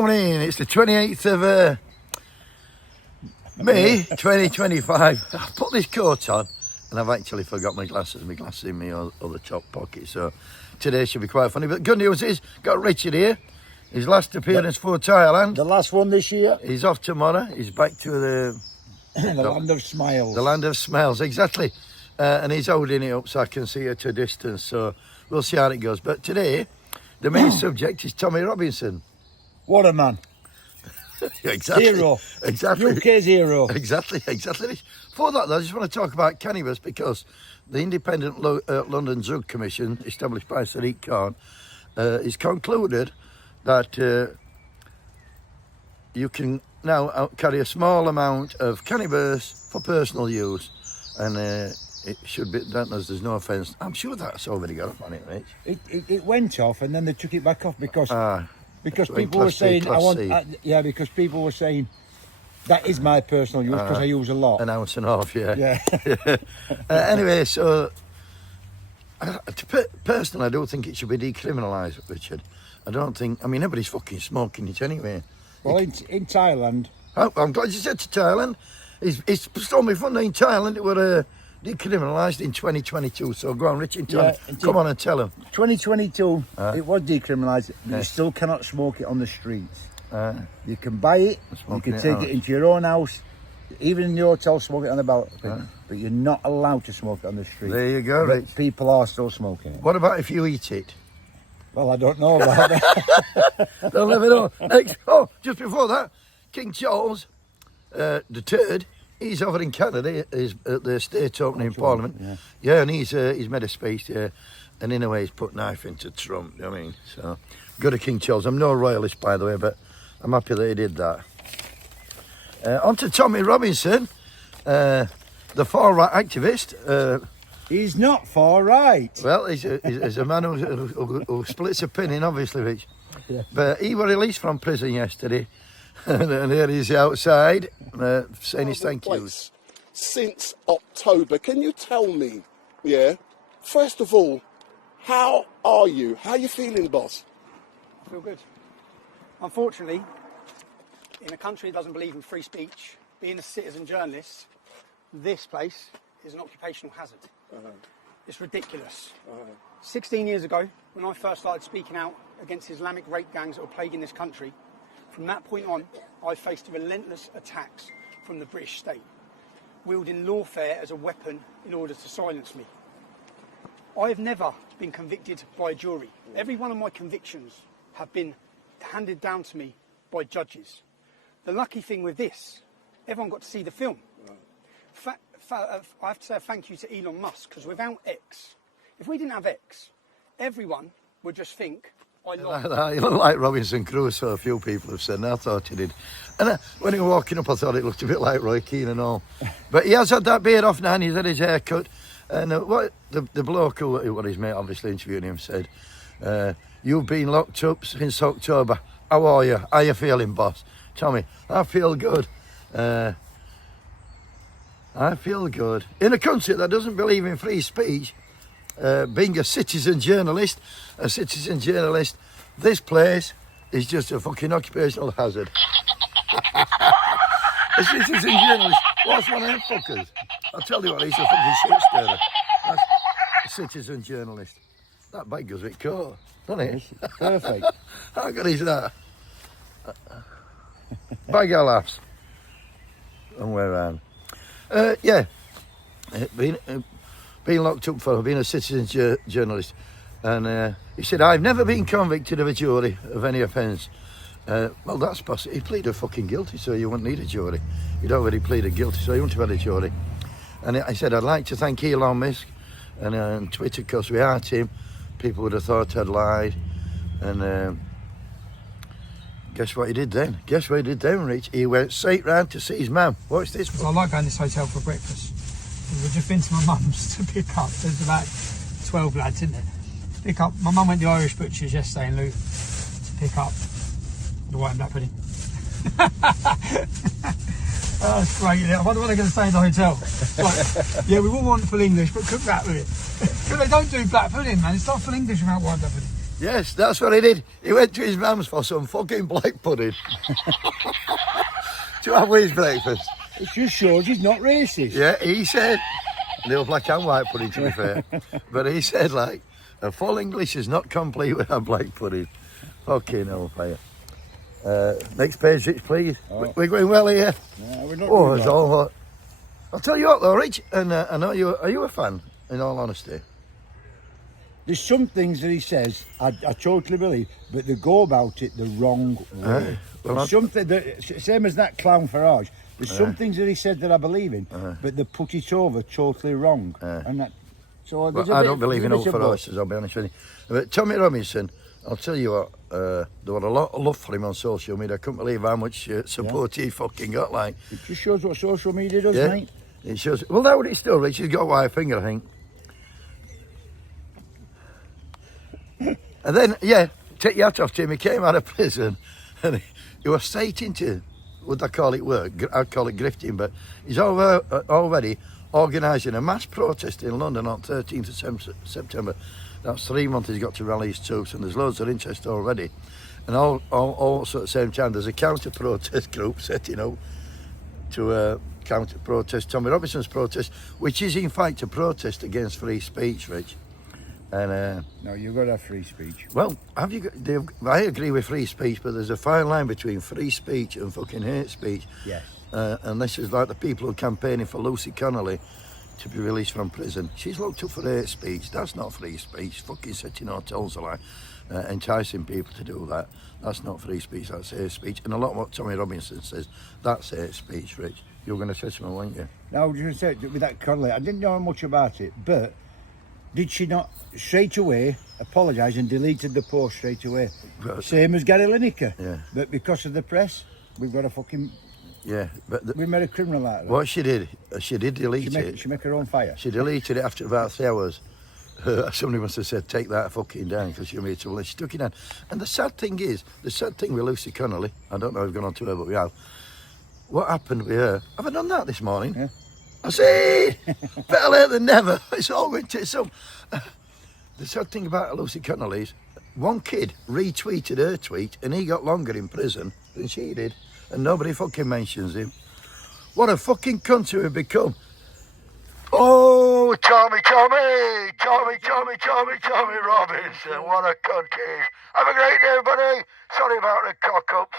morning, it's the 28th of May 2025. I put this coat on and I've actually forgot my glasses in my other top pocket, so today should be quite funny. But good news is, got Richard here, his last appearance for Thailand. The last one this year. He's off tomorrow, he's back to the land of smiles. The land of smiles, exactly. And he's holding it up so I can see it to a distance, so we'll see how it goes. But today, the main subject is Tommy Robinson. What a man. Exactly. Hero. Exactly. UK's hero. Exactly. For that, I just want to talk about cannabis because the Independent London Drug Commission, established by Sadiq Khan, has concluded that you can now carry a small amount of cannabis for personal use, and it should be done as there's no offence. I'm sure that's already got up on it, Rich. It went off and then they took it back off because people were C, saying because people were saying that is my personal use because I use a lot. An ounce and a half, yeah. Yeah. Anyway, so personally, I don't think it should be decriminalised, Richard. I don't think. I mean, everybody's fucking smoking it anyway. Well, in Thailand. Oh, I'm glad you said to Thailand. It's stole me fun in Thailand. It were decriminalised in 2022. So go on, Richard. Come on and tell them. 2022, it was decriminalised. You still cannot smoke it on the streets. You can buy it. You can take it into your own house. Even in the hotel, smoke it on the balcony. But you're not allowed to smoke it on the street. There you go, Rich. People are still smoking it. What about if you eat it? Well, I don't know about that. They'll never know. Just before that, King Charles III, he's over in Canada. He's at the state opening in Parliament. Yeah, and he's made a speech. And in a way, he's put knife into Trump. You know what I mean? So, good to King Charles. I'm no royalist, by the way, but I'm happy that he did that. On to Tommy Robinson, the far-right activist. He's not far right. Well, he's a man who splits opinion, obviously, Rich. Yeah. But he was released from prison yesterday, and here he's outside saying his thank yous. Since October, can you tell me, first of all, how are you? How are you feeling, boss? I feel good. Unfortunately, in a country that doesn't believe in free speech, being a citizen journalist, this place is an occupational hazard. It's ridiculous. 16 years ago, when I first started speaking out against Islamic rape gangs that were plaguing this country, from that point on, I faced relentless attacks from the British state, wielding lawfare as a weapon in order to silence me. I have never been convicted by a jury. Every one of my convictions have been handed down to me by judges. The lucky thing with this, everyone got to see the film. I have to say a thank you to Elon Musk, because without X, if we didn't have X, everyone would just think I lied. You look like Robinson Crusoe, a few people have said, and I thought he did. And when he was walking up, I thought it looked a bit like Roy Keane and all. But he has had that beard off now, and he's had his hair cut. And what the bloke who was his mate, obviously interviewing him, said, you've been locked up since October. How are you? How are you feeling, boss? Tommy, I feel good. I feel good. In a country that doesn't believe in free speech, being a citizen journalist, this place is just a fucking occupational hazard. A citizen journalist, what's one of them fuckers? I'll tell you what, he's a fucking shit stirrer. That's a citizen journalist. That bag goes with coat, doesn't it? Perfect. How good is that? Bag of laughs. Long way around. Being locked up for being a citizen journalist, and he said, I've never been convicted of a jury of any offence. Well, that's possible. He pleaded fucking guilty, so you wouldn't need a jury. He'd already pleaded guilty, so you wouldn't have had a jury. And I said, I'd like to thank Elon Musk, and on Twitter, because without him, people would have thought I'd lied. And guess what he did then? Rich? He went straight round to see his mum. Watch this. Well, I like going to this hotel for breakfast. We've just been to my mum's to pick up. There's about 12 lads, isn't there? To pick up. My mum went to the Irish butchers yesterday in Luton to pick up the white and black pudding. Oh, that's great. I wonder what they're going to say in the hotel. Like, yeah, we all want full English, but cook that with it. Because they don't do black pudding, man. It's not full English without white black pudding. Yes, that's what he did. He went to his mum's for some fucking black pudding to have with his breakfast. It just shows he's not racist. Yeah, he said, they were black and white pudding to be fair, but he said like, a full English is not complete without black pudding. Fucking hellfire. Next page, Rich, please. Oh. We're going well here. Yeah, we're not Oh, doing it's that. all hot. I'll tell you what though, Rich, and I know are you a fan, in all honesty? There's some things that he says I totally believe, but they go about it the wrong way. well, There's something that, same as that clown Farage. There's some things that he said that I believe in, but they put it over totally wrong. And that, so there's Well, a I bit- don't believe in there's a all bit of both. ferocious, I'll be honest with you. But Tommy Robinson, I'll tell you what, there was a lot of love for him on social media. I couldn't believe how much support he fucking got, like. It just shows what social media does, Yeah. mate. It shows, well, now it's still, Rich, he's got a white finger, I think. And then, yeah, take your hat off to him, he came out of prison and he was straight into, would I call it work? I'd call it grifting, but he's already organising a mass protest in London on 13th of September. That's 3 months he's got to rally his troops, and there's loads of interest already. And also at the same time, there's a counter-protest group setting up to counter-protest Tommy Robinson's protest, which is in fact a protest against free speech, Rich. And No, you've got to have free speech. well, have you got, I agree with free speech, but there's a fine line between free speech and fucking hate speech. Yes. And this is like the people who are campaigning for Lucy Connolly to be released from prison. She's looked up for hate speech. That's not free speech. Fucking setting hotels alight, enticing people to do that. That's not free speech, that's hate speech. And a lot of what Tommy Robinson says, that's hate speech, Rich. You were going to say something, weren't you? Now, I was going to say, with that Connolly, I didn't know much about it, but did she not straight away apologise and deleted the post straight away? Well, Same as Gary Lineker. Yeah. But because of the press, we've got a fucking... Yeah, but We made a criminal out of it. what she did delete it. She make her own fire. She deleted it after about 3 hours. Somebody must have said, take that fucking down because you're made trouble. And she took it down. And the sad thing with Lucy Connolly, I don't know if we've gone on to her, but we have. What happened with her? Have I done that this morning? Yeah. I see! Better late than never. It's all going to some. The sad thing about Lucy Connolly is one kid retweeted her tweet and he got longer in prison than she did. And nobody fucking mentions him. What a fucking country we've become. Oh, Tommy Robinson, what a cunt he is. Have a great day, buddy. Sorry about the cock-ups.